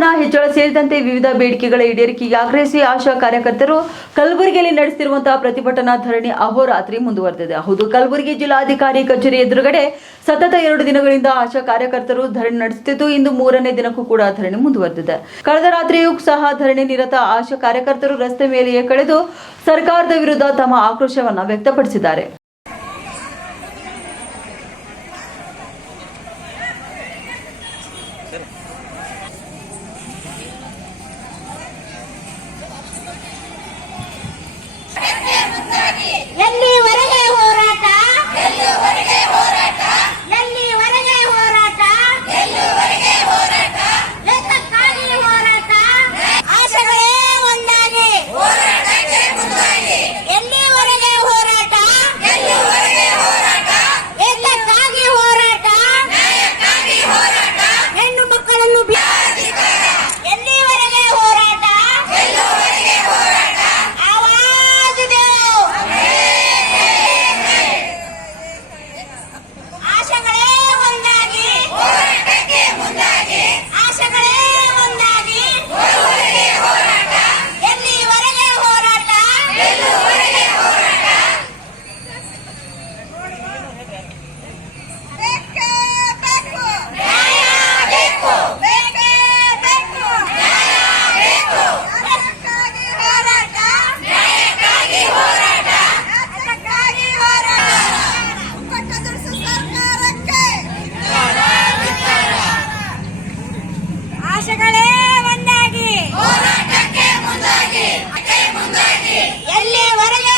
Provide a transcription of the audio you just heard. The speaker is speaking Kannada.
ವೇತನ ಹೆಚ್ಚಳ ಸೇರಿದಂತೆ ವಿವಿಧ ಬೇಡಿಕೆಗಳ ಈಡೇರಿಕೆಗೆ ಆಗ್ರಹಿಸಿ ಆಶಾ ಕಾರ್ಯಕರ್ತರು ಕಲಬುರಗಿಯಲ್ಲಿ ನಡೆಸುತ್ತಿರುವಂತಹ ಪ್ರತಿಭಟನಾ ಧರಣಿ ಅಹೋರಾತ್ರಿ ಮುಂದುವರೆದಿದೆ. ಹೌದು, ಕಲಬುರಗಿ ಜಿಲ್ಲಾಧಿಕಾರಿ ಕಚೇರಿ ಎದುರುಗಡೆ ಸತತ 2 ದಿನಗಳಿಂದ ಆಶಾ ಕಾರ್ಯಕರ್ತರು ಧರಣಿ ನಡೆಸುತ್ತಿದ್ದು, ಇಂದು 3ನೇ ದಿನಕ್ಕೂ ಕೂಡ ಧರಣಿ ಮುಂದುವರೆದಿದೆ. ಕಳೆದ ರಾತ್ರಿಯೂ ಸಹ ಧರಣಿ ನಿರತ ಆಶಾ ಕಾರ್ಯಕರ್ತರು ರಸ್ತೆ ಮೇಲೆಯೇ ಕಳೆದು ಸರ್ಕಾರದ ವಿರುದ್ಧ ತಮ್ಮ ಆಕ್ರೋಶವನ್ನು ವ್ಯಕ್ತಪಡಿಸಿದ್ದಾರೆ. ಎಲ್ಲಿವರೆಗೆ ಹೋರಾಟ, ಎಲ್ಲಿವರೆಗೆ ಹೋರಾಟ, ಎಲ್ಲಿವರೆಗೆ ಹೋರಾಟ, ಎಲ್ಲಿವರೆಗೆ ಹೋರಾಟ, ಏತಕ್ಕಾಗಿ ಹೋರಾಟ, ಆಶೆಗಳೇ ಒಂದಾಗಿ ಹೋರಾಟಕ್ಕೆ ಮುಂದಾಗಿ, ಎಲ್ಲಿವರೆಗೆ ಹೋರಾಟ, ಎಲ್ಲಿವರೆಗೆ ಹೋರಾಟ, ಏತಕ್ಕಾಗಿ ಹೋರಾಟ, ನ್ಯಾಯಕ್ಕಾಗಿ ಹೋರಾಟ, ಹೆಣ್ಣು ಮಕ್ಕಳನ್ನು ಎಲ್ಲಿವರೆಗೆ ಹೋರಾಟ, ಎಲ್ಲಿವರೆಗೆ ಹೋರಾಟ, ಆವಾಜ್ ದೇವ್ ಆಶೆಗಳೇ ಒಂದಾಗಿ ಹೋರಾಟಕ್ಕೆ ಮುಂದಾಗಿ, ಆಶೆಗಳೇ ಒಂದಾಗಿ ಹೋರಾಟ, ಎಲ್ಲಿವರೆಗೆ ಹೋರಾಟ, ಎಲ್ಲಿವರೆಗೆ ಹೋರಾಟ, ಬೇಕೇ ಬೇಕು ನ್ಯಾಯ ಬೇಕು, ಬೇಕೇ ಬೇಕು ನ್ಯಾಯ ಬೇಕು, ಅದಕ್ಕಾಗಿ ಹೋರಾಟ, ನ್ಯಾಯಕ್ಕಾಗಿ ಹೋರಾಟ, ಅದಕ್ಕಾಗಿ ಹೋರಾಟ, ಕಟ್ಟದುರಿಸು ಸರ್ಕಾರಕ್ಕೆ ಆಶೆಗಳೇ ಒಂದಾಗಿ ಹೋರಾಟಕ್ಕೆ ಮುಂದಾಗಿ, ಎಲ್ಲಿವರೆಗೆ